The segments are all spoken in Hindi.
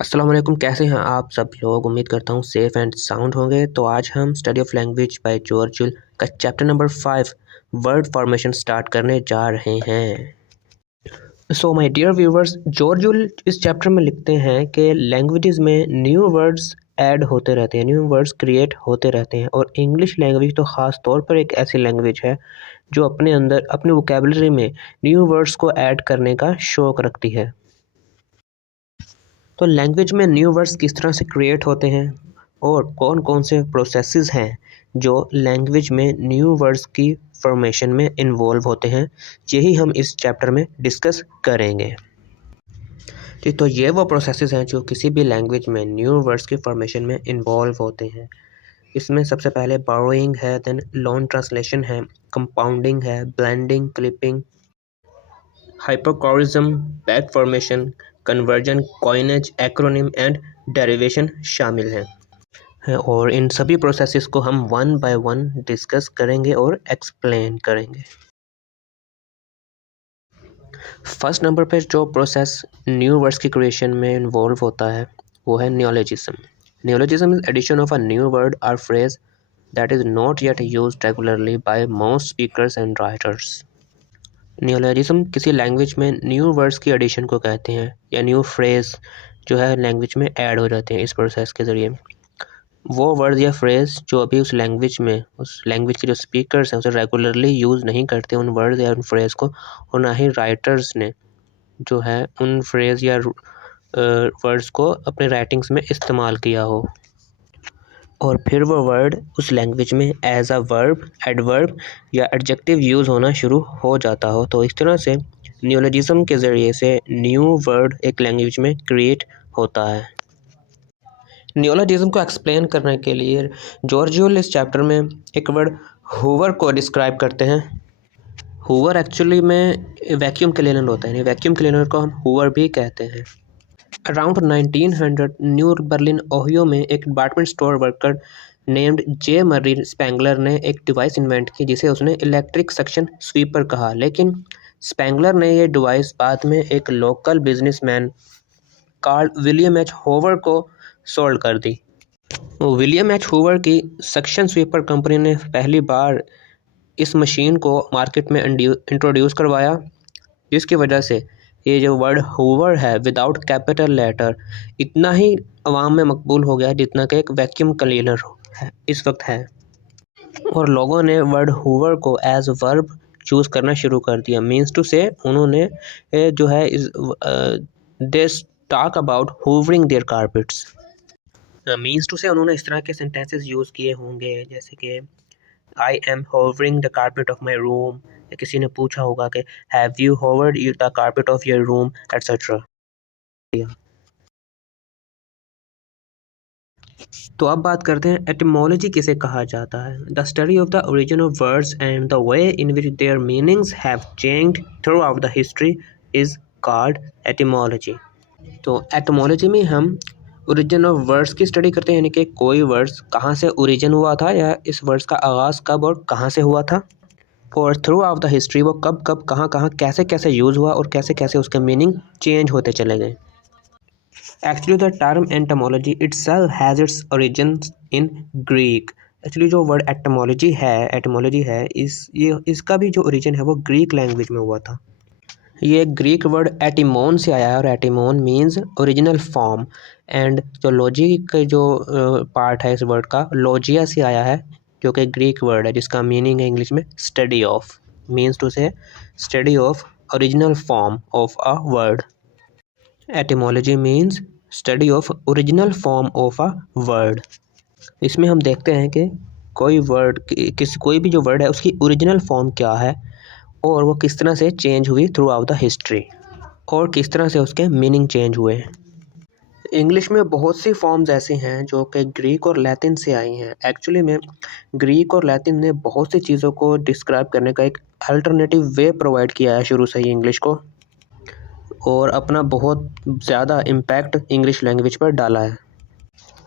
अस्सलाम वालेकुम, कैसे हैं आप सब लोग। उम्मीद करता हूँ सेफ़ एंड साउंड होंगे। तो आज हम study of language by George Yule का chapter number 5 word formation start करने जा रहे हैं। So my dear viewers, George Yule इस चैप्टर में लिखते हैं कि लैंग्वेजेस में न्यू वर्ड्स ऐड होते रहते हैं, न्यू वर्ड्स क्रिएट होते रहते हैं और इंग्लिश लैंग्वेज तो ख़ास तौर पर एक ऐसी लैंग्वेज है जो अपने अंदर अपने वोकैबुलरी में न्यू वर्ड्स को ऐड करने का शौक़ रखती है। तो लैंग्वेज में न्यू वर्ड्स किस तरह से क्रिएट होते हैं और कौन कौन से प्रोसेसेस हैं जो लैंग्वेज में न्यू वर्ड्स की फॉर्मेशन में इन्वॉल्व होते हैं, यही हम इस चैप्टर में डिस्कस करेंगे। तो ये वो प्रोसेसेस हैं जो किसी भी लैंग्वेज में न्यू वर्ड्स की फॉर्मेशन में इन्वॉल्व होते हैं। इसमें सबसे पहले बोरोइंग है, देन लोन ट्रांसलेशन है, कंपाउंडिंग है, blending, clipping, hypocorism, back formation, conversion, coinage, acronym and derivation शामिल हैं और इन सभी प्रोसेसेस को हम वन बाय वन डिस्कस करेंगे और एक्सप्लेन करेंगे। फर्स्ट नंबर पर जो प्रोसेस न्यू वर्ड्स की क्रिएशन में इन्वॉल्व होता है वो है neologism. Neologism is addition of a new word or phrase that is not yet used regularly by most speakers and writers. Neologism किसी लैंग्वेज में न्यू वर्ड्स की एडिशन को कहते हैं या न्यू फ्रेज जो है लैंग्वेज में ऐड हो जाते हैं इस प्रोसेस के ज़रिए। वो वर्ड या फ्रेज जो अभी उस लैंग्वेज के जो स्पीकर्स हैं उसे रेगुलरली यूज़ नहीं करते उन वर्ड या उन फ्रेज को, और ना ही राइटर्स ने जो है उन फ्रेज या वर्ड्स को अपने राइटिंग्स में इस्तेमाल किया हो, और फिर वो वर्ड उस लैंग्वेज में एज अ वर्ब, एडवर्ब या एडजेक्टिव यूज़ होना शुरू हो जाता हो। तो इस तरह से नियोलॉजिज्म के ज़रिए से न्यू वर्ड एक लैंग्वेज में क्रिएट होता है। नियोलॉजिज्म को एक्सप्लेन करने के लिए जॉर्ज जुल इस चैप्टर में एक वर्ड हूवर को डिस्क्राइब करते हैं। हूवर एक्चुअली में वैक्यूम क्लीनर होता है, वैक्यूम क्लीनर को हम हूवर भी कहते हैं। अराउंड 1900 न्यू बर्लिन ओहियो में एक डिपार्टमेंट स्टोर वर्कर नेम्ड जे मर्री स्पेंगलर ने एक डिवाइस इन्वेंट की जिसे उसने इलेक्ट्रिक सक्शन स्वीपर कहा, लेकिन स्पेंगलर ने यह डिवाइस बाद में एक local businessman Carl William H Hoover को सोल्ड कर दी। विलियम एच हूवर की सक्शन स्वीपर कंपनी ने पहली बार इस मशीन को मार्केट में इंट्रोड्यूस करवाया, जिसकी वजह से ये जो वर्ड हूवर है विदाउट कैपिटल लेटर इतना ही अवाम में मकबूल हो गया जितना कि एक वैक्यूम क्लीनर है इस वक्त है, और लोगों ने वर्ड हूवर को एज वर्ब चूज़ करना शुरू कर दिया। मीन्स टू से उन्होंने जो है they talk about hoovering their carpets. Means to say उन्होंने इस तरह के सेंटेंसेस यूज़ किए होंगे जैसे कि I am hovering the carpet of my room, या किसी ने पूछा होगा कि have you hovered the carpet of your room etcetera. तो अब बात करते हैं एटिमोलॉजी किसे कहा जाता है। The study of the origin of words and the way in which there meanings have changed through out the history is called etymology. तो एटिमोलॉजी में हम ओरिजिन ऑफ वर्ड्स की स्टडी करते हैं, यानी कि कोई वर्ड्स कहाँ से ओरिजिन हुआ था या इस वर्ड्स का आगाज़ कब और कहाँ से हुआ था, और थ्रू आउट द हिस्ट्री वो कब कब कहाँ कहाँ कैसे कैसे यूज़ हुआ और कैसे कैसे उसके मीनिंग चेंज होते चले गए। Actually the term entomology itself has its origins in Greek. Actually जो वर्ड एटमोलॉजी है इसका भी जो ओरिजिन है वो ग्रीक लैंग्वेज में हुआ था। ये ग्रीक वर्ड एटिमोन से आया है और एटिमोन मीन्स ओरिजिनल फॉर्म, एंड जो लॉजी का जो पार्ट है इस वर्ड का लॉजिया से आया है जो कि ग्रीक वर्ड है जिसका मीनिंग है इंग्लिश में स्टडी ऑफ, मीन्स टू से study of original form of a word. Etymology means study of original form of a word. इसमें हम देखते हैं कि कोई भी जो वर्ड है उसकी ओरिजिनल फॉर्म क्या है और वो किस तरह से चेंज हुई थ्रू आउट द हिस्ट्री, और किस तरह से उसके मीनिंग चेंज हुए। इंग्लिश में बहुत सी फॉर्म्स ऐसी हैं जो कि ग्रीक और लैटिन से आई हैं। एक्चुअली में ग्रीक और लैटिन ने बहुत सी चीज़ों को डिस्क्राइब करने का एक अल्टरनेटिव वे प्रोवाइड किया है शुरू से ही इंग्लिश को, और अपना बहुत ज़्यादा इम्पैक्ट इंग्लिश लैंग्वेज पर डाला है।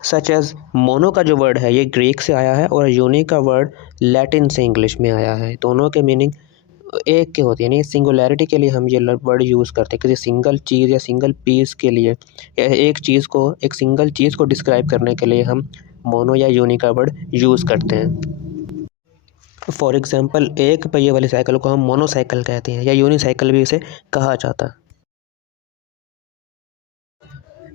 सच एज़ मोनो का जो वर्ड है ये ग्रीक से आया है और यूनी का वर्ड लैटिन से इंग्लिश में आया है। दोनों के मीनिंग एक के होती है, यानी सिंगुलैरिटी के लिए हम ये वर्ड यूज़ करते हैं किसी सिंगल चीज़ या सिंगल पीस के लिए, या एक सिंगल चीज़ को डिस्क्राइब करने के लिए हम मोनो या यूनी का वर्ड यूज़ करते हैं। फॉर एग्जांपल, एक पहिए वाली साइकिल को हम मोनोसाइकिल कहते हैं, या यूनिसाइकिल भी इसे कहा जाता है।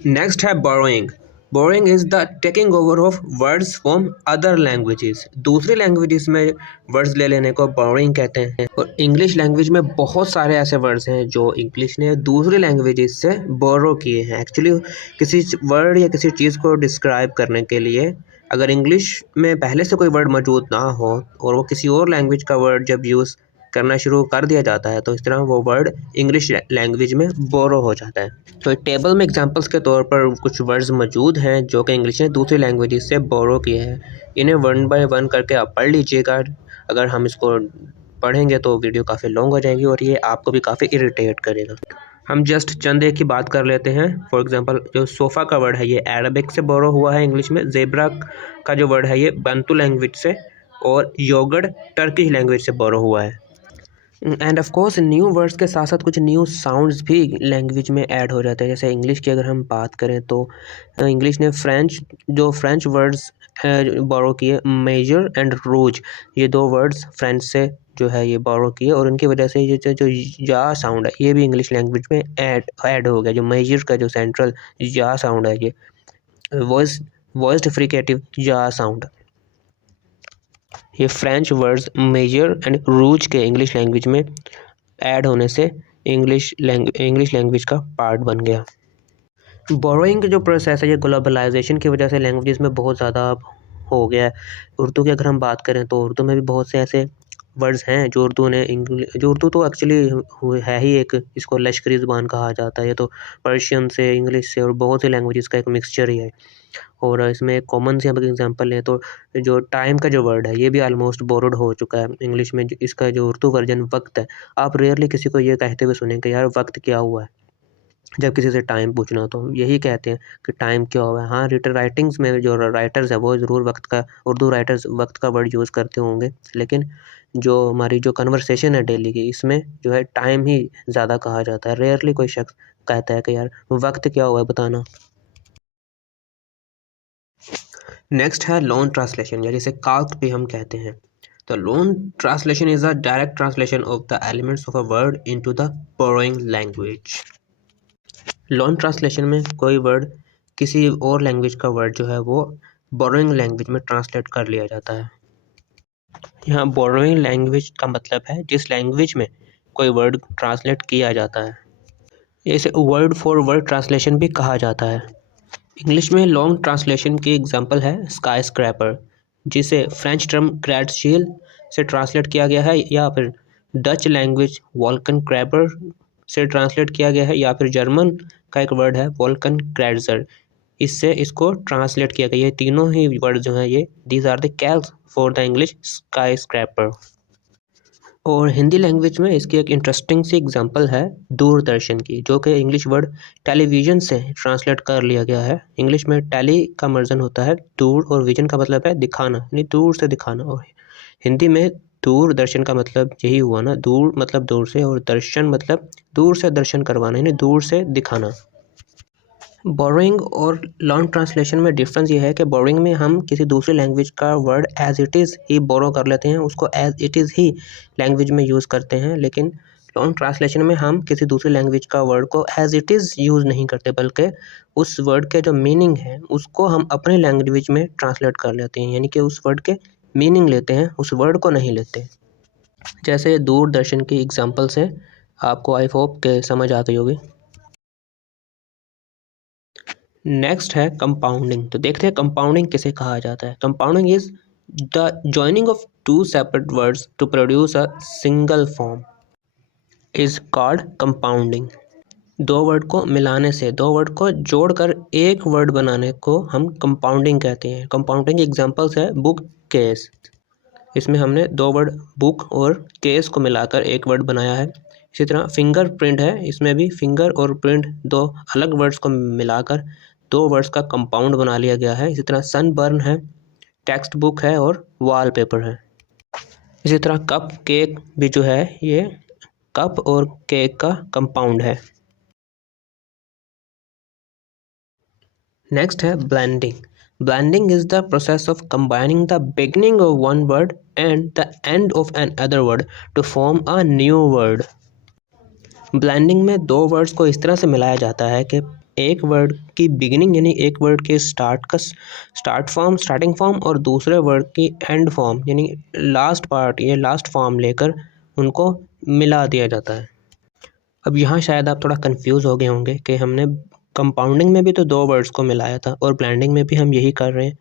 नेक्स्ट है borrowing. Borrowing is the taking over of words from other languages. दूसरी लैंग्वेजेस में वर्ड्स ले लेने को बोरोइंग कहते हैं। और इंग्लिश लैंग्वेज में बहुत सारे ऐसे वर्ड्स हैं जो इंग्लिश ने दूसरी लैंग्वेजेस से बोरो किए हैं। एक्चुअली किसी वर्ड या किसी चीज़ को डिस्क्राइब करने के लिए अगर इंग्लिश में पहले से कोई वर्ड मौजूद ना हो और वो किसी और लैंग्वेज का वर्ड जब यूज़ करना शुरू कर दिया जाता है तो इस तरह वो वर्ड इंग्लिश लैंग्वेज में बोरो हो जाता है। तो टेबल में एग्जांपल्स के तौर पर कुछ वर्ड्स मौजूद हैं जो कि इंग्लिश ने दूसरी लैंग्वेजेस से बोरो किए हैं। इन्हें वन बाय वन करके आप पढ़ लीजिएगा। अगर हम इसको पढ़ेंगे तो वीडियो काफ़ी लॉन्ग हो जाएगी और ये आपको भी काफ़ी इरिटेट करेगा। हम जस्ट चंद एक की बात कर लेते हैं। फॉर एग्जांपल, जो सोफ़ा का वर्ड है ये अरबिक से बोरो हुआ है इंग्लिश में। ज़ेब्रा का जो वर्ड है ये बंतु लैंग्वेज से, और योगर्ट टर्किश लैंग्वेज से बोरो हुआ है। End of course new words के साथ साथ कुछ न्यू साउंड्स भी लैंग्वेज में ऐड हो जाते हैं। जैसे इंग्लिश की अगर हम बात करें तो इंग्लिश ने फ्रेंच वर्ड्स बोरो किए, मेजर एंड रूज, ये दो वर्ड्स फ्रेंच से जो है ये बोरो किए, और उनकी वजह से ये जो या साउंड है ये भी इंग्लिश लैंग्वेज में ऐड हो गया। जो मेजर का जो सेंट्रल या साउंड है ये वॉइस्ड फ्रिकेटिव या साउंड, ये फ्रेंच वर्ड्स मेजर एंड रूज के इंग्लिश लैंग्वेज में ऐड होने से इंग्लिश लैंग्वेज का पार्ट बन गया। बोरोइंग का जो प्रोसेस है ये ग्लोबलाइजेशन की वजह से लैंग्वेजेस में बहुत ज़्यादा हो गया है। उर्दू की अगर हम बात करें तो उर्दू में भी बहुत से ऐसे वर्ड्स हैं जो उर्दू तो एक्चुअली है ही एक, इसको लश्करी ज़ुबान कहा जाता है। ये तो पर्शियन से, इंग्लिश से और बहुत सी लैंग्वेजेस का एक मिक्सचर ही है। और इसमें कॉमन से अगर एग्जांपल लें तो जो टाइम का जो वर्ड है ये भी ऑलमोस्ट बोरोड हो चुका है इंग्लिश में। इसका जो उर्दू वर्जन वक्त है, आप रेयरली किसी को ये कहते हुए सुनेंगे यार वक्त क्या हुआ है, जब किसी से टाइम पूछना हो तो यही कहते हैं कि टाइम क्या हुआ है। हाँ, राइटिंग्स में जो राइटर्स है वो ज़रूर वक्त का, उर्दू राइटर्स वक्त का वर्ड यूज़ करते होंगे, लेकिन जो हमारी जो कन्वर्सेशन है डेली की, इसमें जो है टाइम ही ज़्यादा कहा जाता है। रेयरली कोई शख्स कहता है कि यार वक्त क्या हुआ है बताना। नेक्स्ट है लोन ट्रांसलेशन, या जिसे काल्क भी हम कहते हैं। तो loan translation is a direct translation of the elements of a word into the borrowing language. Loan translation में कोई वर्ड किसी और लैंग्वेज का वर्ड जो है वो बोरोइंग लैंग्वेज में ट्रांसलेट कर लिया जाता है। यहाँ बोरोइंग लैंग्वेज का मतलब है जिस लैंग्वेज में कोई वर्ड ट्रांसलेट किया जाता है। इसे वर्ड फॉर वर्ड ट्रांसलेशन भी कहा जाता है। इंग्लिश में लॉन्ग ट्रांसलेशन की एग्जांपल है स्काई स्क्रैपर, जिसे फ्रेंच टर्म ग्रैड-शील से ट्रांसलेट किया गया है, या फिर डच लैंग्वेज वॉल्कन क्रैबर से ट्रांसलेट किया गया है, या फिर जर्मन का एक वर्ड है वॉल्कन क्रैट्जर, इससे इसको ट्रांसलेट किया गया। ये तीनों ही वर्ड जो हैं ये these are the calques for the English skyscraper. और हिंदी लैंग्वेज में इसकी एक इंटरेस्टिंग सी एग्जांपल है दूरदर्शन की, जो कि इंग्लिश वर्ड टेलीविज़न से ट्रांसलेट कर लिया गया है। इंग्लिश में टेली का वर्जन होता है दूर, और विजन का मतलब है दिखाना, यानी दूर से दिखाना। और हिंदी में दूरदर्शन का मतलब यही हुआ ना, दूर मतलब दूर से, और दर्शन मतलब दूर से दर्शन करवाना, यानी दूर से दिखाना। बोरोइंग और लॉन्ग ट्रांसलेशन में डिफरेंस ये है कि बोरोइंग में हम किसी दूसरी लैंग्वेज का वर्ड एज इट इज़ ही बोरो कर लेते हैं, उसको एज इट इज़ ही लैंग्वेज में यूज़ करते हैं। लेकिन लॉन्ग ट्रांसलेशन में हम किसी दूसरी लैंग्वेज का वर्ड को एज इट इज़ यूज़ नहीं करते, बल्कि उस वर्ड के जो मीनिंग है उसको हम अपने लैंग्वेज में ट्रांसलेट कर लेते हैं, यानी कि उस वर्ड के मीनिंग लेते हैं, उस वर्ड को नहीं लेते। जैसे दूरदर्शन की एग्जाम्पल से आपको आई होप के समझ आती होगी। नेक्स्ट है कंपाउंडिंग। तो देखते हैं कंपाउंडिंग किसे कहा जाता है। Compounding is the joining of two separate words to produce a single form is called compounding. दो वर्ड को मिलाने से, दो वर्ड को जोड़कर एक वर्ड बनाने को हम कंपाउंडिंग कहते हैं। कंपाउंडिंग एग्जांपल्स है बुक, केस। इसमें हमने दो वर्ड बुक और केस को मिलाकर एक वर्ड बनाया है। इसी तरह फिंगरप्रिंट है, इसमें भी फिंगर और प्रिंट दो अलग वर्ड्स को मिलाकर दो वर्ड्स का कंपाउंड बना लिया गया है। इसी तरह सनबर्न है, टेक्स्ट बुक है और वॉलपेपर है। इसी तरह कप केक भी जो है ये कप और केक का कंपाउंड है। नेक्स्ट है blending. Blending is the process of combining the beginning of one word and the end of another word to form a new word. Blending में दो वर्ड्स को इस तरह से मिलाया जाता है कि एक वर्ड की बिगिनिंग यानी एक वर्ड के स्टार्टिंग फॉर्म और दूसरे वर्ड की एंड फॉर्म यानी लास्ट पार्ट या लास्ट फॉर्म लेकर उनको मिला दिया जाता है। अब यहाँ शायद आप थोड़ा कंफ्यूज हो गए होंगे कि हमने कंपाउंडिंग में भी तो दो वर्ड्स को मिलाया था और ब्लेंडिंग में भी हम यही कर रहे हैं,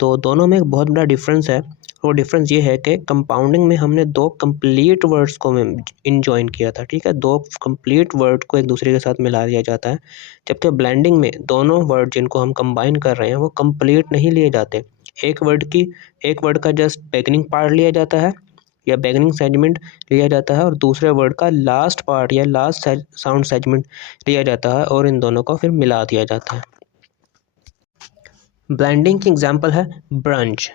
तो दोनों में एक बहुत बड़ा डिफरेंस है। और डिफरेंस ये है कि कंपाउंडिंग में हमने दो कंप्लीट वर्ड्स को इनजॉइन किया था, ठीक है, दो कंप्लीट वर्ड को एक दूसरे के साथ मिला दिया जाता है। जबकि ब्लेंडिंग में दोनों वर्ड जिनको हम कंबाइन कर रहे हैं वो कंप्लीट नहीं लिए जाते। एक वर्ड का जस्ट बिगिनिंग पार्ट लिया जाता है या बिगिनिंग सेगमेंट लिया जाता है और दूसरे वर्ड का लास्ट पार्ट या लास्ट साउंड सेगमेंट लिया जाता है और इन दोनों को फिर मिला दिया जाता है। ब्लेंडिंग की एग्जांपल है ब्रंच,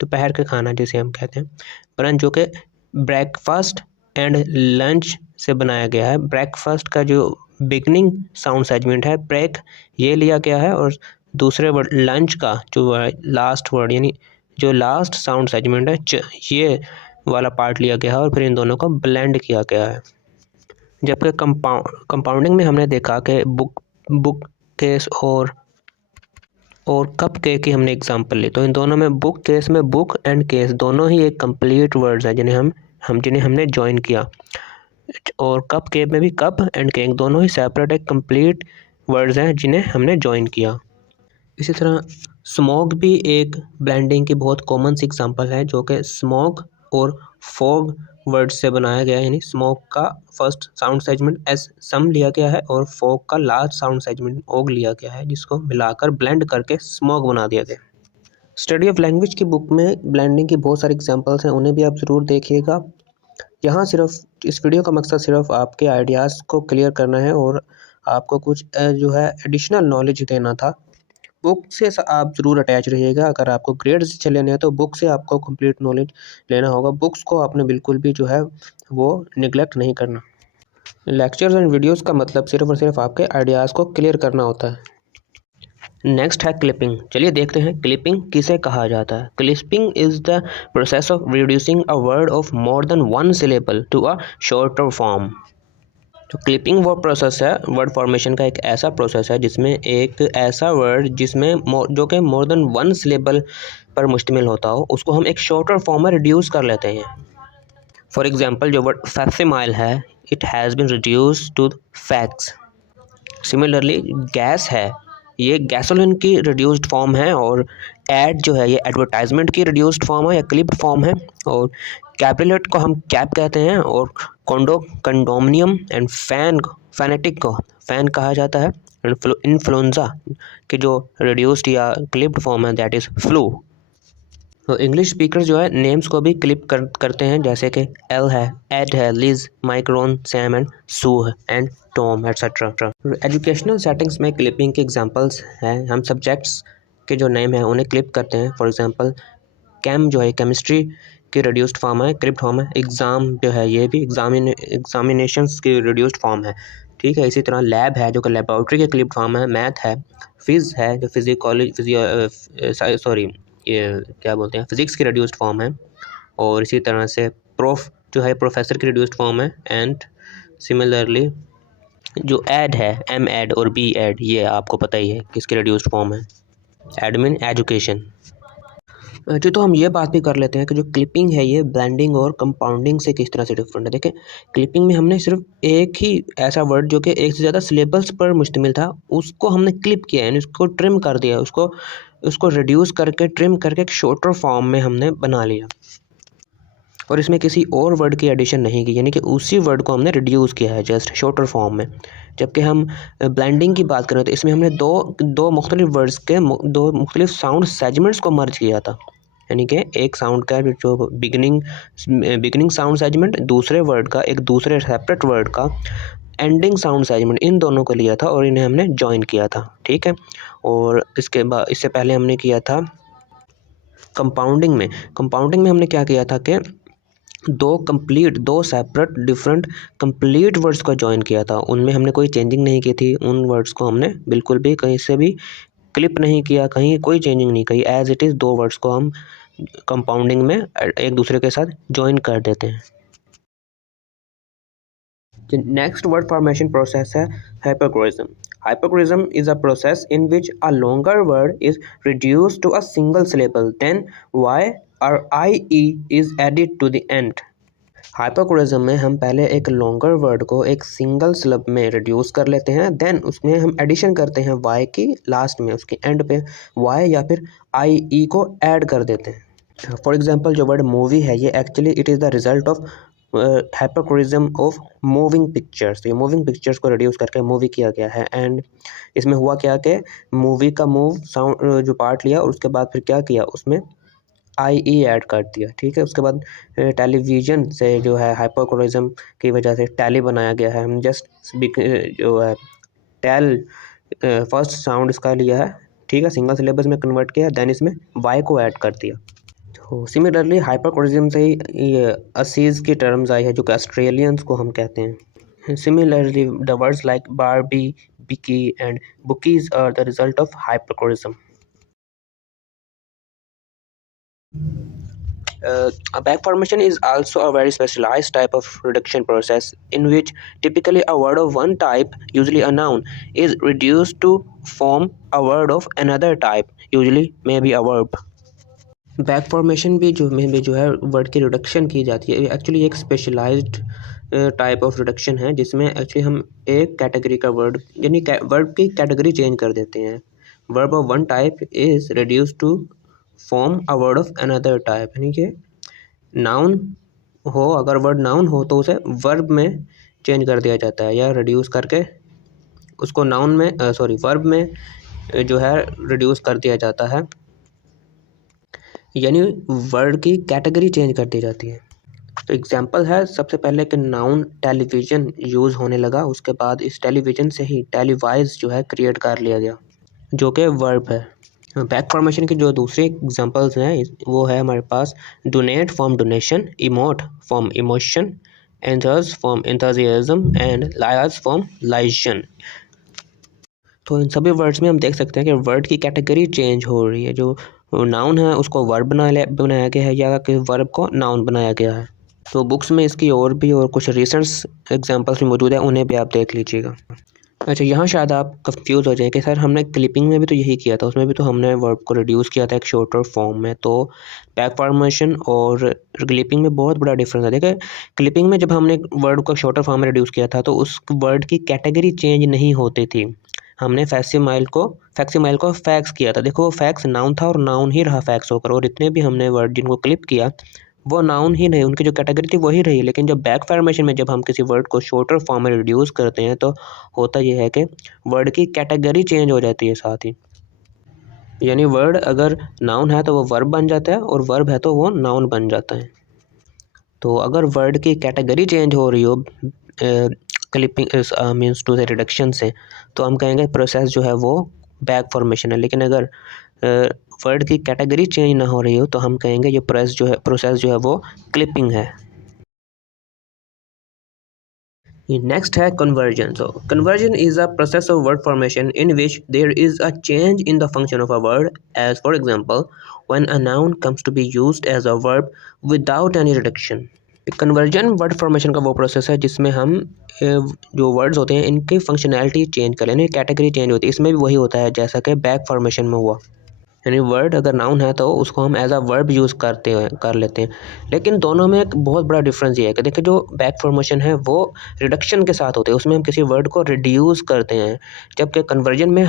दोपहर का खाना जिसे हम कहते हैं। ब्रंच जो कि ब्रेकफास्ट एंड लंच से बनाया गया है। ब्रेकफास्ट का जो बिगनिंग साउंड सेगमेंट है ब्रेक ये लिया गया है और दूसरे वर्ड लंच का जो लास्ट वर्ड यानी जो लास्ट साउंड सेगमेंट है ये वाला पार्ट लिया गया है और फिर इन दोनों को ब्लेंड किया गया है। जबकि कंपाउंडिंग में हमने देखा कि बुक केस और कप केक की हमने एग्जांपल ली, तो इन दोनों में बुक केस में बुक एंड केस दोनों ही एक कंप्लीट वर्ड्स हैं जिन्हें हमने ज्वाइन किया, और कप केक में भी कप एंड केक दोनों ही सेपरेट एक कंप्लीट वर्ड्स हैं जिन्हें हमने ज्वाइन किया। इसी तरह स्मोक भी एक ब्लेंडिंग की बहुत कॉमन सी एग्जांपल है, जो कि स्मोक और फॉग वर्ड से बनाया गया है। यानी स्मोक का फर्स्ट साउंड सेगमेंट एस सम लिया गया है और फॉग का लास्ट साउंड सेगमेंट ओग लिया गया है, जिसको मिलाकर ब्लेंड करके स्मोक बना दिया गया। स्टडी ऑफ लैंग्वेज की बुक में ब्लेंडिंग की बहुत सारी एग्जांपल्स हैं, उन्हें भी आप ज़रूर देखिएगा। यहाँ सिर्फ इस वीडियो का मकसद सिर्फ आपके आइडियाज़ को क्लियर करना है और आपको कुछ जो है एडिशनल नॉलेज देना था। बुक से आप ज़रूर अटैच रहिएगा। अगर आपको ग्रेड्स अच्छे लेने हैं तो बुक से आपको कंप्लीट नॉलेज लेना होगा। बुक्स को आपने बिल्कुल भी जो है वो निगलेक्ट नहीं करना। लेक्चर्स एंड वीडियोस का मतलब सिर्फ और सिर्फ आपके आइडियाज़ को क्लियर करना होता है। नेक्स्ट है क्लिपिंग। चलिए देखते हैं क्लिपिंग किसे कहा जाता है। Clipping is the process of reducing a word of more than one syllable to a shorter form. तो क्लिपिंग वो प्रोसेस है, वर्ड फॉर्मेशन का एक ऐसा प्रोसेस है जिसमें एक ऐसा वर्ड जिसमें जो कि मोर देन वन सिलेबल पर मुश्तमिल होता हो उसको हम एक शॉर्टर फॉर्म में रिड्यूस कर लेते हैं। फॉर एग्जांपल जो वर्ड फैक्सिमाइल है, it has been reduce to fax. Similarly gas है, ये गैसोलिन की रिड्यूस्ड फॉर्म है, और एड जो है ये एडवर्टाइजमेंट की रिड्यूस्ड फॉर्म है या क्लिप्ड फॉर्म है, और कैब्रिलेट को हम कैप कहते हैं, और कंडोमिनियम एंड फैनेटिक को फैन कहा जाता है। इन्फ्लुएंजा की जो रिड्यूस्ड या क्लिप्ड फॉर्म है दैट इज़ फ्लू। तो इंग्लिश स्पीकर जो है नेम्स को भी क्लिप करते हैं, जैसे कि एल है, एड है, Liz, Mike Ron, Sam and Sue and Tom etcetera. Educational settings में क्लिपिंग के एग्जांपल्स हैं। हम सब्जेक्ट्स के जो नेम हैं उन्हें क्लिप करते हैं। फॉर एग्जांपल कैम जो है केमिस्ट्री की रिड्यूस्ड फॉर्म है, क्लिप्ड फॉर्म है। एग्ज़ाम जो है ये भी एग्जामिनेशंस की रिड्यूस्ड फॉर्म है, ठीक है। इसी तरह लैब है जो कि लेबॉर्ट्री की क्लिप्ड फॉर्म है। मैथ है, फिज़ है जो फिज़िक्स की रिड्यूस्ड फॉर्म है, और इसी तरह से प्रोफ जो है प्रोफेसर की रिड्यूस्ड फॉर्म है। एंड सिमिलरली जो एड है, एम एड और बी एड, ये आपको पता ही है किसकी रिड्यूस्ड फॉर्म है, एडमिन एजुकेशन। तो हम ये बात भी कर लेते हैं कि जो क्लिपिंग है ये ब्लेंडिंग और कंपाउंडिंग से किस तरह से डिफरेंट है। देखें, क्लिपिंग में हमने सिर्फ एक ही ऐसा वर्ड जो कि एक से ज़्यादा सिलेबल्स पर मुश्तमिल था उसको हमने क्लिप किया, यानी उसको ट्रिम कर दिया, उसको रिड्यूस करके ट्रिम करके एक शॉर्टर फॉर्म में हमने बना लिया, और इसमें किसी और वर्ड की एडिशन नहीं की, यानी कि उसी वर्ड को हमने रिड्यूस किया है जस्ट शॉर्टर फॉर्म में। जबकि हम ब्लेंडिंग की बात करें तो इसमें हमने दो मुख्तलिफ वर्ड्स के दो मुख्तलिफ साउंड सेगमेंट्स को मर्ज किया था, यानी कि एक साउंड का जो बिगनिंग साउंड सेगमेंट, दूसरे वर्ड का एक दूसरे सेपरेट वर्ड का एंडिंग साउंड सेगमेंट, इन दोनों को लिया था और इन्हें हमने ज्वाइन किया था, ठीक है। और इससे पहले हमने किया था कंपाउंडिंग में हमने क्या किया था कि दो सेपरेट डिफरेंट कंप्लीट वर्ड्स को ज्वाइन किया था, उनमें हमने कोई चेंजिंग नहीं की थी, उन वर्ड्स को हमने बिल्कुल भी कहीं से भी क्लिप नहीं किया, कहीं कोई चेंजिंग नहीं की, एज इट इज़ दो वर्ड्स को हम कंपाउंडिंग में एक दूसरे के साथ ज्वाइन कर देते हैं। नेक्स्ट वर्ड फॉर्मेशन प्रोसेस है हाइपरक्रोइज्म। Hyperchroism is a process in which a longer word is reduced to a single syllable, then y or ie is added to the end. हाइपरक्रोइज्म में हम पहले एक लॉन्गर वर्ड को एक सिंगल सिलब में रिड्यूस कर लेते हैं, देन उसमें हम एडिशन करते हैं y की लास्ट में, उसके एंड पे y या फिर ie को ऐड कर देते हैं। फॉर एग्जांपल जो वर्ड मूवी है ये actually it is the result of hypocorism of moving pictures. ये मूविंग पिक्चर्स को रिड्यूस करके मूवी किया गया है, एंड इसमें हुआ क्या कि मूवी का मूव साउंड जो पार्ट लिया और उसके बाद फिर क्या किया, उसमें आई ऐड कर दिया, ठीक है। उसके बाद टेलीविज़न से जो है हाइपरक्रोइज्म की वजह से टैली बनाया गया है, हम जस्ट जो है टेल फर्स्ट साउंड इसका लिया है, ठीक है, सिंगल सिलेबस में कन्वर्ट किया, देन इसमें वाई को ऐड कर दिया। तो सिमिलरली हाइपरक्रोइज्म से ही ये असीज़ की टर्म्स आई है जो कि ऑस्ट्रेलियंस को हम कहते हैं। Similarly the words like barbie, bikkie and bookies are the result of hypocorism. Back formation is also a very specialized type of reduction process in which typically a word of one type, usually a noun, is reduced to form a word of another type, usually maybe a verb. Back formation भी जो है वर्ड की रिडक्शन की जाती है, एक्चुअली एक स्पेशलाइज्ड टाइप ऑफ रिडक्शन है जिसमें एक्चुअली हम एक कैटेगरी का वर्ड यानी वर्ब की कैटेगरी चेंज कर देते हैं। Verb of one type is reduce to form a word of another type, यानी कि नाउन हो, अगर वर्ड नाउन हो तो उसे वर्ब में चेंज कर दिया जाता है या रिड्यूस करके उसको नाउन में वर्ब में जो है रिड्यूस कर दिया जाता है, यानी वर्ड की कैटेगरी चेंज कर दी जाती है। तो एग्जांपल है सबसे पहले कि नाउन टेलीविज़न यूज़ होने लगा, उसके बाद इस टेलीविज़न से ही टेलीवाइज जो है क्रिएट कर लिया गया जो कि वर्ब है। बैक फॉर्मेशन की जो दूसरे एग्जांपल्स हैं वो है हमारे पास donate from donation, emote from emotion, enthuse from enthusiasm and liaise from liaison. तो इन सभी वर्ड्स में हम देख सकते हैं कि वर्ड की कैटेगरी चेंज हो रही है, जो नाउन है उसको वर्ब बनाया गया है या कि वर्ब को नाउन बनाया गया है। तो बुक्स में इसकी और कुछ रिसेंट एग्जांपल्स भी मौजूद है, उन्हें भी आप देख लीजिएगा। अच्छा, यहाँ शायद आप कंफ्यूज हो जाए कि सर हमने क्लिपिंग में भी तो यही किया था, उसमें भी तो हमने वर्ब को रिड्यूस किया था एक शॉर्टर फॉर्म में। तो बैक फॉर्मेशन और क्लिपिंग में बहुत बड़ा डिफरेंस है। देखिए क्लिपिंग में जब हमने वर्ड को शॉर्टर फॉर्म में रिड्यूस किया था तो उस वर्ड की कैटेगरी चेंज नहीं होती थी, हमने फैक्सिमाइल को फैक्स किया था। देखो वो फैक्स नाउन था और नाउन ही रहा फैक्स होकर, और इतने भी हमने वर्ड जिनको क्लिप किया वो नाउन ही नहीं, उनकी जो कैटेगरी थी वही रही। लेकिन जब बैक फॉर्मेशन में जब हम किसी वर्ड को शॉर्टर फॉर्म में रिड्यूस करते हैं तो होता यह है कि वर्ड की कैटेगरी चेंज हो जाती है साथ ही, यानी वर्ड अगर नाउन है तो वो वर्ब बन जाता है और वर्ब है तो वो नाउन बन जाता है। तो अगर वर्ड की कैटेगरी चेंज हो रही हो क्लिपिंग मीन्स टू से रिडक्शन से, तो हम कहेंगे प्रोसेस जो है वो बैक फॉर्मेशन है। लेकिन अगर वर्ड की कैटेगरी चेंज ना हो रही हो तो हम कहेंगे ये प्रोसेस जो है वो क्लिपिंग है। नेक्स्ट है conversion. So conversion is a process of word formation in which there is a change in the function of a word, as for example when a noun comes to be used as a verb without any reduction. Conversion word formation का वो प्रोसेस है जिसमें हम जो वर्ड्स होते हैं इनकी फंक्शनैलिटी चेंज कर लें, कैटेगरी चेंज होती है। इसमें भी वही होता है जैसा कि बैक फॉर्मेशन में हुआ, यानी वर्ड अगर नाउन है तो उसको हम एज अ वर्ब यूज़ कर लेते हैं। लेकिन दोनों में एक बहुत बड़ा डिफरेंस ये है कि देखिए जो बैक फॉर्मेशन है वो रिडक्शन के साथ होते हैं, उसमें हम किसी वर्ड को रिड्यूस करते हैं, जबकि कन्वर्जन में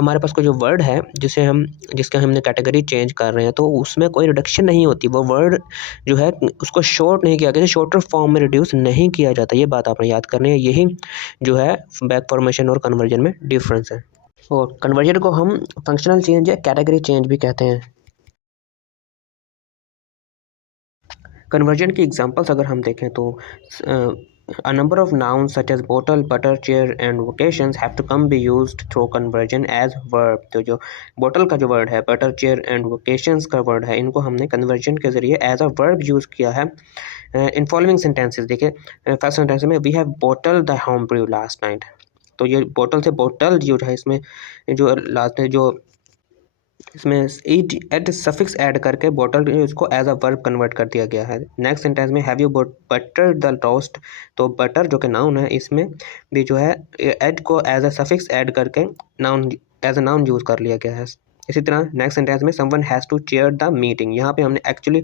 हमारे पास कोई जो वर्ड है जिसका हमने कैटेगरी चेंज कर रहे हैं तो उसमें कोई रिडक्शन नहीं होती, वो वर्ड जो है उसको शॉर्ट नहीं किया गया, शॉर्टर फॉर्म में रिड्यूस नहीं किया जाता। ये बात आपने याद करनी है, यही जो है बैक फॉर्मेशन और कन्वर्जन में डिफरेंस है। और कन्वर्जन को हम फंक्शनल चेंज या कैटेगरी चेंज भी कहते हैं। कन्वर्जन की एग्जांपल्स अगर हम देखें तो A number of nouns such as bottle, butter, chair and vacations have to come be used through conversion as verb. तो जो bottle का जो word है, butter, chair and vacations का word है, इनको हमने conversion के जरिए as a verb use किया है in following sentences. देखिए फर्स्ट सेंटेंस में we have bottled the homebrew last night. तो ये bottle से bottle जो है इसमें जो लास्ट में जो इसमें एड सफिक्स ऐड करके बॉटल इसको एज अ वर्ब कन्वर्ट कर दिया गया है। नेक्स्ट सेंटेंस में have you butter the toast, तो बटर जो कि नाउन है इसमें भी जो है एड को एज अ सफिक्स ऐड करके noun as a noun use कर लिया गया है। इसी तरह नेक्स्ट सेंटेंस में someone has to chair the meeting, यहाँ पे हमने एक्चुअली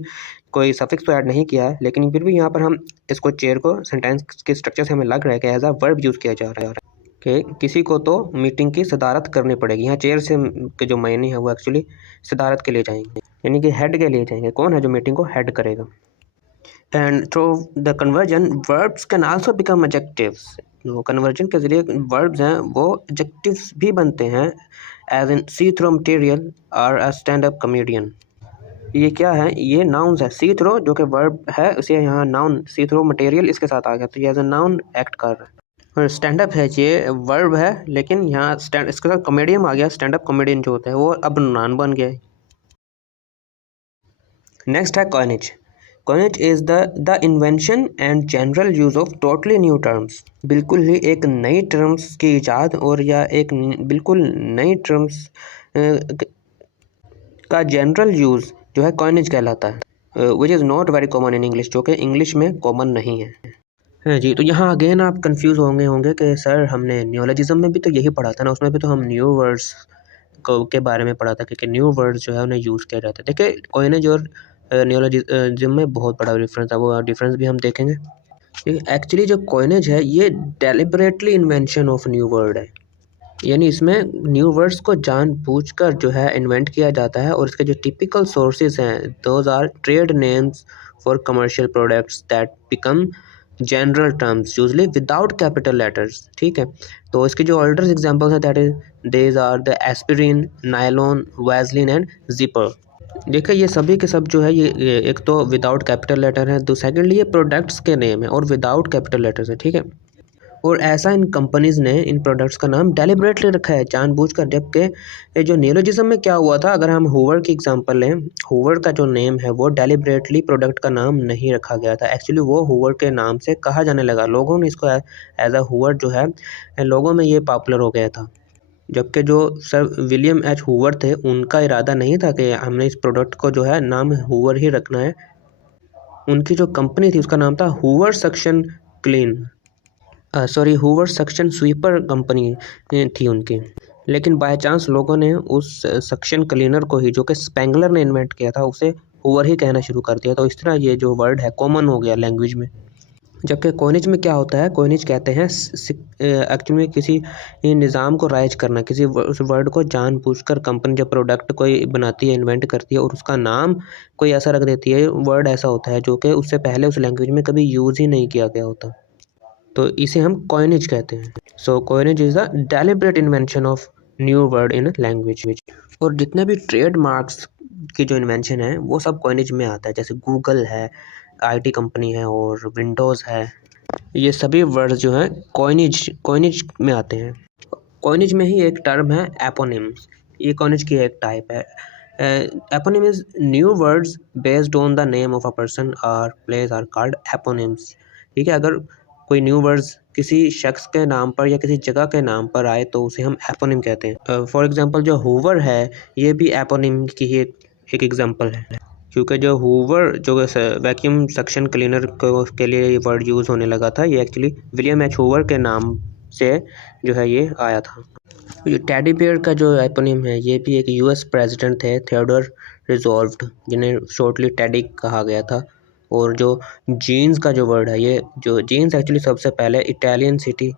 कोई सफिक्स तो ऐड नहीं किया है, लेकिन फिर भी यहाँ पर हम इसको चेयर को सेंटेंस के स्ट्रक्चर से हमें लग रहा है कि एज अ वर्ब यूज़ किया जा रहा है कि किसी को तो मीटिंग की सदारत करनी पड़ेगी। यहाँ चेयर से के जो मायने हैं वो एक्चुअली सदारत के लिए जाएंगे, यानी कि हेड के लिए जाएंगे। कौन है जो मीटिंग को हेड करेगा? And through the conversion verbs can also become adjectives, जो कन्वर्जन के जरिए वर्ब्स हैं वो एडजेक्टिव्स भी बनते हैं। As in see through material और अ स्टैंड अप कॉमेडियन, ये क्या है? ये नाउन्स है। सी थ्रो जो कि वर्ब है उसे यहाँ नाउन सी थ्रो मटेरियल इसके साथ आ गया, तो ये एज ए नाउन एक्ट कर रहा है। और स्टैंड अप है ये वर्ब है, लेकिन यहाँ स्टैंड इसके साथ कॉमेडियन आ गया। स्टैंड अप कॉमेडियन जो होता है वो अब नाउन बन गया है। नेक्स्ट है coinage. Coinage is the invention and general use of totally new terms, बिल्कुल ही एक नई टर्म्स की इजाद और या एक बिल्कुल नई टर्म्स का जनरल यूज जो है कॉइनेज कहलाता है, which is not very common in English, जो कि इंग्लिश में कॉमन नहीं है। हाँ जी, तो यहाँ अगेन आप कंफ्यूज होंगे कि सर हमने नियोलॉजिज्म में भी तो यही पढ़ा था ना, उसमें भी तो हम न्यू वर्ड्स के बारे में पढ़ा था कि न्यू वर्ड्स जो है उन्हें यूज़ किया जाता है। देखिए कॉइनेज और नियोलॉजिज्म में बहुत बड़ा डिफरेंस है, वो डिफरेंस भी हम देखेंगे। एक्चुअली जो कॉइनेज है ये deliberately invention of new word है, यानी इसमें न्यू वर्ड्स को जानबूझकर जो है इन्वेंट किया जाता है, और इसके जो टिपिकल सोर्सेज हैं those are trade names for commercial products that become general terms usually without capital letters. ठीक है, तो इसके जो ओल्डर एग्जांपल्स हैं that is these are the aspirin, nylon, Vaseline and zipper. देखिए ये सभी के सब जो है ये एक तो विदाउट कैपिटल लेटर है, तो सेकेंडली ये प्रोडक्ट्स के नेम है और विदाउट कैपिटल लेटर्स है। ठीक है, और ऐसा इन कंपनीज ने इन प्रोडक्ट्स का नाम डेलिबरेटली रखा है जानबूझकर। जबकि जो नियोलॉजिज्म में क्या हुआ था, अगर हम हूवर की एग्जांपल लें, हूवर का जो नेम है वो डेलिबरेटली प्रोडक्ट का नाम नहीं रखा गया था, एक्चुअली वो हूवर के नाम से कहा जाने लगा, लोगों ने इसको एज अ हूवर जो है लोगों में ये पॉपुलर हो गया था। जबकि जो सर विलियम एच हूवर थे उनका इरादा नहीं था कि हमने इस प्रोडक्ट को जो है नाम हूवर ही रखना है। उनकी जो कंपनी थी उसका नाम था Hoover suction clean, Hoover suction sweeper company थी उनकी, लेकिन बाय चांस लोगों ने उस सक्शन क्लीनर को ही जो कि स्पेंगलर ने इन्वेंट किया था उसे हूवर ही कहना शुरू कर दिया, तो इस तरह ये जो वर्ड है कॉमन हो गया लैंग्वेज में। जबकि कॉइनेज में क्या होता है, कॉइनेज कहते हैं एक्चुअली किसी निज़ाम को राइज करना, किसी उस वर्ड को जानबूझकर कंपनी जब प्रोडक्ट कोई बनाती है, इन्वेंट करती है और उसका नाम कोई ऐसा रख देती है, वर्ड ऐसा होता है जो कि उससे पहले उस लैंग्वेज में कभी यूज़ ही नहीं किया गया होता, तो इसे हम कॉइनेज कहते हैं। So coinage is the deliberate invention of new word in language. और जितने भी ट्रेडमार्क्स की जो इन्वेंशन है वो सब कॉइनेज में आता है, जैसे गूगल है, आईटी कंपनी है और विंडोज़ है, ये सभी वर्ड्स जो हैं कॉइनेज में आते हैं। कॉइनेज में ही एक टर्म है एपोनिम्स, ये कॉइनेज की एक टाइप है। Eponym is new words based on the name of a person और प्लेस आर कॉल्ड एपोनिम्स। ठीक है, अगर कोई न्यू वर्ड्स किसी शख्स के नाम पर या किसी जगह के नाम पर आए तो उसे हम एपोनिम कहते हैं। फॉर एग्जांपल जो हूवर है ये भी एपोनिम की ही एक एग्जांपल है, क्योंकि जो हूवर जो वैक्यूम सक्शन क्लीनर के लिए ये वर्ड यूज़ होने लगा था, ये एक्चुअली विलियम एच हूवर के नाम से जो है ये आया था। ये टेडी बियर का जो एपोनिम है ये भी एक यूएस प्रेसिडेंट थे, थियोडोर रूज़वेल्ट, जिन्हें शॉर्टली टेडी कहा गया था। और जो जीन्स का जो वर्ड है, ये जो जीन्स एक्चुअली सबसे पहले इटालियन सिटी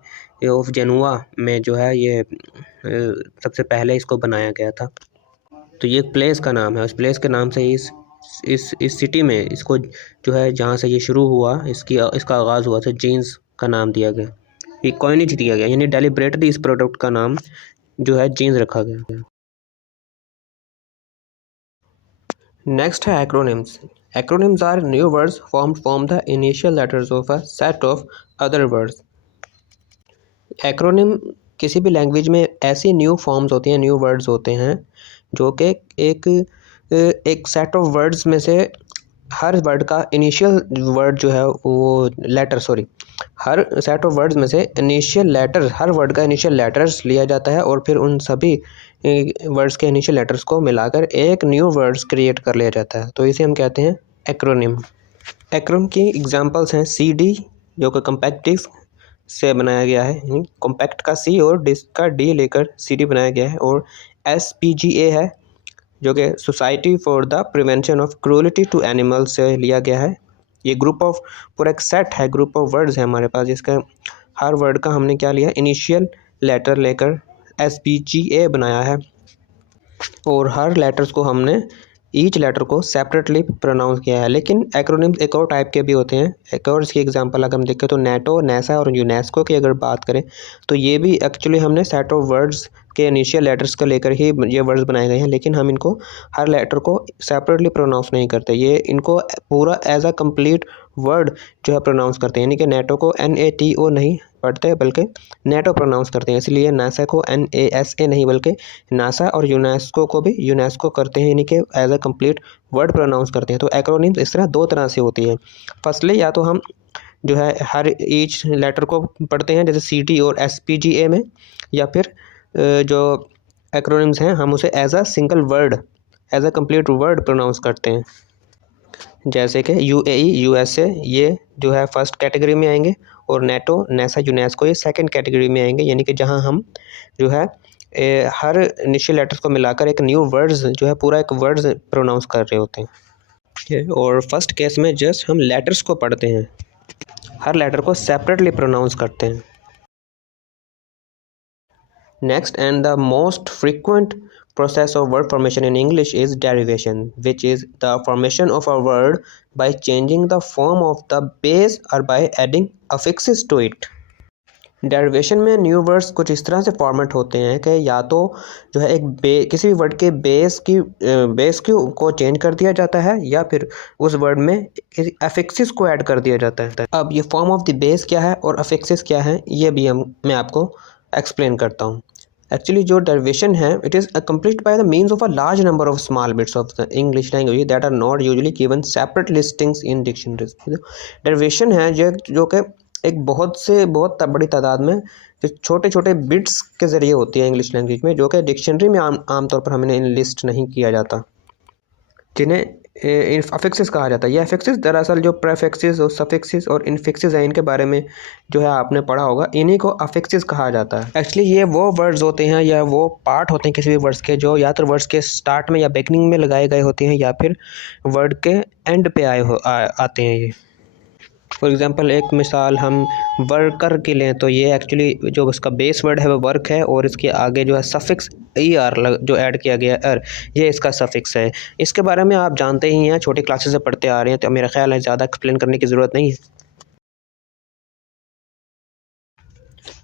ऑफ जेनुआ में जो है ये सबसे पहले इसको बनाया गया था, तो ये प्लेस का नाम है, उस प्लेस के नाम से इस सिटी में इसको जो है जहाँ से ये शुरू हुआ इसका आगाज़ हुआ था, जीन्स का नाम दिया गया, ये कॉइनेज दिया गया, यानी डेलिबरेटली इस प्रोडक्ट का नाम जो है जीन्स रखा गया। नेक्स्ट है acronyms. Acronyms are new words formed from the initial letters of a set of other words. Acronym किसी भी लैंग्वेज में ऐसी न्यू फॉर्म्स होती हैं, न्यू वर्ड्स होते हैं जो कि एक सेट ऑफ वर्ड्स में से हर वर्ड का इनिशियल वर्ड जो है वो हर सेट ऑफ वर्ड्स में से इनिशियल लेटर, हर वर्ड का इनिशियल लेटर्स लिया जाता है और फिर उन सभी वर्ड्स के इनिशियल लेटर्स को मिलाकर एक न्यू वर्ड्स क्रिएट कर लिया जाता है, तो इसे हम कहते हैं एक्रोनिम। एक्रोनिम की एग्जांपल्स हैं CD जो कि कॉम्पैक्ट डिस्क से बनाया गया है, यानी कॉम्पैक्ट का C और डिस्क का D लेकर CD बनाया गया है, और SPGA है जो कि society for the prevention of cruelty to animals से लिया गया है। ये ग्रुप ऑफ पूरा एक सेट है, ग्रुप ऑफ वर्ड्स है हमारे पास, जिसका हर वर्ड का हमने क्या लिया, इनिशियल लेटर लेकर SPGA बनाया है, और हर लेटर्स को हमने ईच लेटर को सेपरेटली प्रोनाउंस किया है। लेकिन एक्रोनिम्स एक और टाइप के भी होते हैं। एक और इसकी एग्जांपल अगर हम देखें तो NATO, NASA और यूनेस्को की अगर बात करें तो ये भी एक्चुअली हमने सेट ऑफ वर्ड्स के इनिशियल लेटर्स को लेकर ही ये वर्ड्स बनाए गए हैं, लेकिन हम इनको हर लेटर को सेपरेटली प्रोनाउंस नहीं करते, ये इनको पूरा एज अ कंप्लीट वर्ड जो है प्रोनाउंस करते हैं, यानी कि NATO को NATO नहीं पढ़ते बल्कि NATO प्रोनाउंस करते हैं। इसलिए NASA को NASA नहीं बल्कि NASA और यूनेस्को को भी यूनेस्को करते हैं, यानी कि as a complete word pronounce करते हैं। तो एक्रोनिम्स इस तरह दो तरह से होती है। फर्स्टली या तो हम जो है हर ईच लेटर को पढ़ते हैं जैसे CD और SPGA में, या फिर जो एक्रोनिम्स हैं हम उसे as a single word, as a complete word pronounce करते हैं, जैसे कि UAE USA ये जो है फर्स्ट कैटेगरी में आएंगे, और NATO NASA यूनेस्को ये सेकंड कैटेगरी में आएंगे, यानी कि जहां हम जो है हर इनिशियल लेटर्स को मिलाकर एक न्यू वर्ड्स जो है पूरा एक वर्ड्स प्रोनाउंस कर रहे होते हैं। और फर्स्ट केस में जस्ट हम लेटर्स को पढ़ते हैं, हर लेटर को सेपरेटली प्रोनाउंस करते हैं। Next and the most frequent process of word formation in English is derivation, which is the formation of a word by changing the form of the base or by adding affixes to it. Derivation में न्यू वर्ड्स कुछ इस तरह से फॉर्मेट होते हैं कि या तो जो है एक किसी भी वर्ड के बेस को चेंज कर दिया जाता है, या फिर उस वर्ड में अफिक्सिस को ऐड कर दिया जाता है। अब ये फॉर्म ऑफ द बेस क्या है और अफिक्सिस क्या है, ये भी मैं आपको एक्सप्लेन करता हूँ। एक्चुअली जो डेरिवेशन है it is complete by the means of a large number of small bits of the English language that are not usually given separate listings in dictionaries. Derivation है जो कि एक बहुत बड़ी तादाद में छोटे छोटे बिट्स के ज़रिए होती है इंग्लिश लैंग्वेज में, जो कि डिक्शनरी में आमतौर पर हमें लिस्ट नहीं किया जाता, जिन्हें अफिक्सिस कहा जाता है। ये अफिक्सिस दरअसल जो प्रेफिक्सिस और सफिक्सिस और इनफिक्सिस हैं, इनके बारे में जो है आपने पढ़ा होगा, इन्हीं को अफिक्सिस कहा जाता है। एक्चुअली ये वो वर्ड्स होते हैं या वो पार्ट होते हैं किसी भी वर्ड्स के जो या तो वर्ड्स के स्टार्ट में या बिगनिंग में लगाए गए होते हैं, या फिर वर्ड के एंड पे आते हैं। ये फॉर एग्जांपल एक मिसाल हम वर्कर की लें तो ये एक्चुअली जो उसका बेस वर्ड है वो वर्क है, और इसके आगे जो है सफिक्स जो ऐड किया गया ये इसका सफिक्स है। इसके बारे में आप जानते ही हैं, छोटी क्लासेस से पढ़ते आ रहे हैं, तो मेरा ख्याल है ज़्यादा एक्सप्लेन करने की ज़रूरत नहीं है।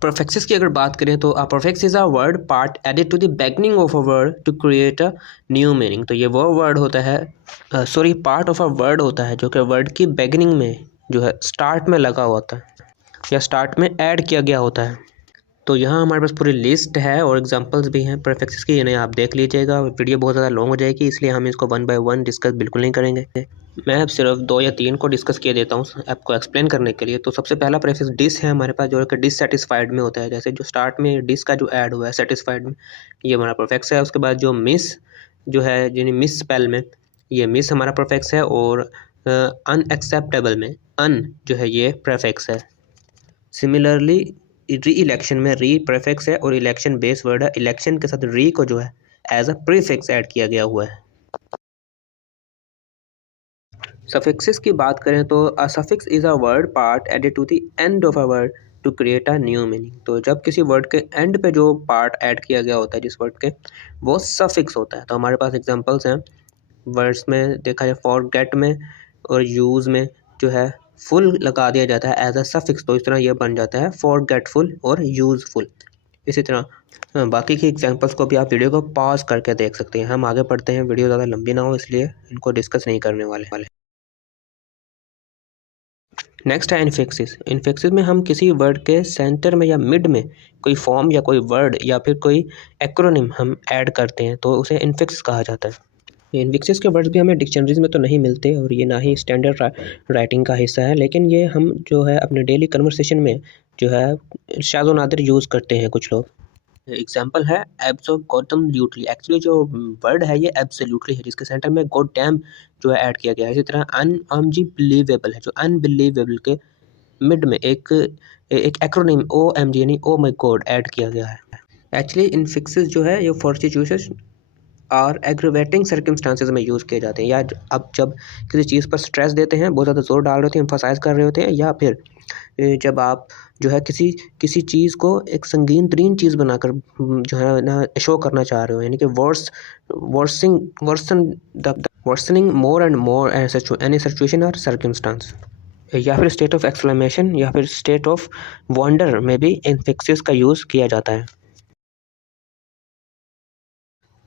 परफेक्सिस की अगर बात करें तो prefix is a word part added to the beginning of a word to create a new meaning. तो ये वो वर्ड होता है पार्ट ऑफ अ वर्ड होता है जो कि वर्ड की बिगनिंग में जो है स्टार्ट में लगा होता है या स्टार्ट में ऐड किया गया होता है। तो यहाँ हमारे पास पूरी लिस्ट है और एग्जांपल्स भी हैं परफेक्सिस की, इन्हें आप देख लीजिएगा। वीडियो बहुत ज़्यादा लॉन्ग हो जाएगी, इसलिए हम इसको 1 बाय 1 डिस्कस बिल्कुल नहीं करेंगे। मैं अब सिर्फ 2 या 3 को डिस्कस किए देता हूँ आपको एक्सप्लेन करने के लिए। तो सबसे पहला प्रेफिक्स डिस है हमारे पास, जो कि डिससेटिस्फाइड में होता है। जैसे जो स्टार्ट में डिस का जो ऐड हुआ है सेटिस्फाइड में, ये हमारा परफेक्स है। उसके बाद जो मिस जो है यानी मिस स्पेल में, ये मिस हमारा परफेक्स है। और अनएक्सेप्टेबल में अन जो है ये प्रेफिक्स है। सिमिलरली री इलेक्शन में री प्रेफिक्स है और इलेक्शन बेस वर्ड है। इलेक्शन के साथ री को जो है एज अ प्रीफिक्स ऐड किया गया हुआ है। सफिक्सेस की बात करें तो a suffix is a word part added to the end of a word to create a new meaning. तो जब किसी वर्ड के एंड पे जो पार्ट ऐड किया गया होता है जिस वर्ड के, वो सफिक्स होता है। तो हमारे पास एग्जांपल्स हैं वर्ड्स में, देखा जाए फॉरगेट में और यूज़ में जो है फुल लगा दिया जाता है एज अ सफिक्स, तो इस तरह यह बन जाता है फॉरगेटफुल और यूज़फुल। इसी तरह बाकी की एग्जांपल्स को भी आप वीडियो को पॉज करके देख सकते हैं। हम आगे पढ़ते हैं, वीडियो ज़्यादा लंबी ना हो इसलिए इनको डिस्कस नहीं करने वाले। नेक्स्ट है इन्फिक्सिस। इन्फिक्सिस में हम किसी वर्ड के सेंटर में या मिड में कोई फॉर्म या कोई वर्ड या फिर कोई एक्रोनिम हम ऐड करते हैं तो उसे इन्फिक्स कहा जाता है। इन्फिक्सिस के वर्ड्स भी हमें डिक्शनरीज में तो नहीं मिलते और ये ना ही स्टैंडर्ड राइटिंग का हिस्सा है, लेकिन ये हम जो है अपने डेली कन्वर्सेशन में जो है शाज़ो नादिर यूज़ करते हैं कुछ लोग। एग्जाम्पल है एब्सोल्युटली। एक्चुअली जो वर्ड है ये एब्सोल्युटली है जिसके सेंटर में गॉड डैम जो है ऐड किया गया है। इसी तरह अनबिलीवेबल है, जो अनबिलीवेबल के मिड में एक एक्रोनिम OMG यानी ओ माई गॉड ऐड किया गया है। एक्चुअली इन्फिक्सिस जो है ये फॉर सिचुएशंस और एग्रीवेटिंग सर्कमस्टांसेस में यूज़ किए जाते हैं, या अब जब किसी चीज़ पर स्ट्रेस देते हैं, बहुत ज़्यादा जोर डाल रहे होते हैं, एम्फसाइज कर रहे होते हैं, या फिर जब आप जो है किसी चीज़ को एक संगीन तरीन चीज़ बनाकर जो है ना शो करना चाह रहे हो, यानी कि worsening more and more any situation और सर्कमस्टांस, या फिर स्टेट ऑफ एक्सक्लेमेशन या फिर स्टेट ऑफ वंडर में भी इन्फिक्सिस का यूज़ किया जाता है।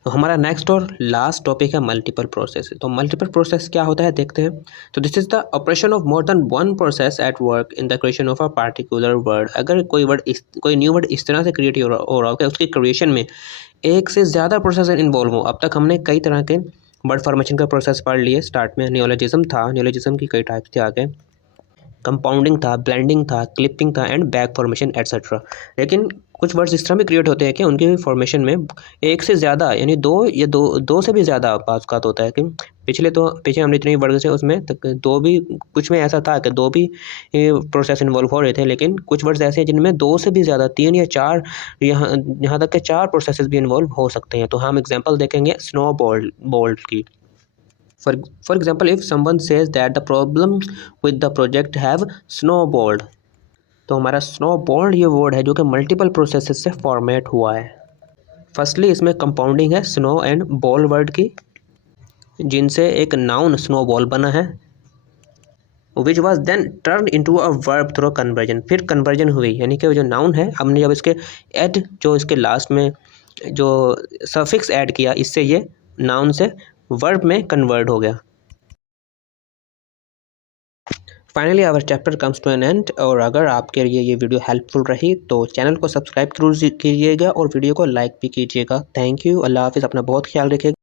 तो हमारा नेक्स्ट और लास्ट टॉपिक है मल्टीपल प्रोसेस। तो मल्टीपल प्रोसेस क्या होता है देखते हैं। तो this is the operation of more than one process at work in the creation of a particular word. अगर कोई न्यू वर्ड इस तरह से क्रिएट हो रहा हो कि उसकी क्रिएशन में एक से ज़्यादा प्रोसेस इन्वॉल्व हो। अब तक हमने कई तरह के वर्ड फॉर्मेशन का प्रोसेस पढ़ लिए। स्टार्ट में नियोलॉजिज्म था, नियोलॉजिज्म की कई टाइप्स थे, आगे कंपाउंडिंग था, ब्लेंडिंग था, क्लिपिंग था एंड बैक फॉर्मेशन एट्सेट्रा। लेकिन कुछ वर्ड्स इस तरह भी क्रिएट होते हैं कि उनके फॉर्मेशन में एक से ज़्यादा यानी दो से भी ज़्यादा बात होता है कि पीछे हमने जितने वर्ड से उसमें दो भी, कुछ में ऐसा था कि दो भी प्रोसेस इन्वॉल्व हो रहे थे, लेकिन कुछ वर्ड्स ऐसे हैं जिनमें दो से भी ज़्यादा, 3 या 4, यहाँ तक के 4 प्रोसेसेस भी इन्वॉल्व हो सकते हैं। तो हम एग्जाम्पल देखेंगे स्नो बॉल की। For example, if someone says that the problem with the project have snowballed, तो हमारा snowballed ये वर्ड है जो कि मल्टीपल प्रोसेसेस से फॉर्मेट हुआ है। फर्स्टली इसमें कंपाउंडिंग है स्नो एंड बॉल वर्ड की, जिनसे एक नाउन स्नोबॉल बना है, which was then turn into a verb through conversion. फिर कन्वर्जन हुई, यानी कि जो नाउन है हमने जब इसके एड जो इसके लास्ट में जो सफिक्स ऐड किया, इससे ये नाउन से वर्ब में कन्वर्ट हो गया। Finally our chapter comes to an end. और अगर आपके लिए ये वीडियो हेल्पफुल रही तो चैनल को सब्सक्राइब जरूर कीजिएगा और वीडियो को लाइक भी कीजिएगा। Thank you. अल्लाह हाफिज़। अपना बहुत ख्याल रखिएगा।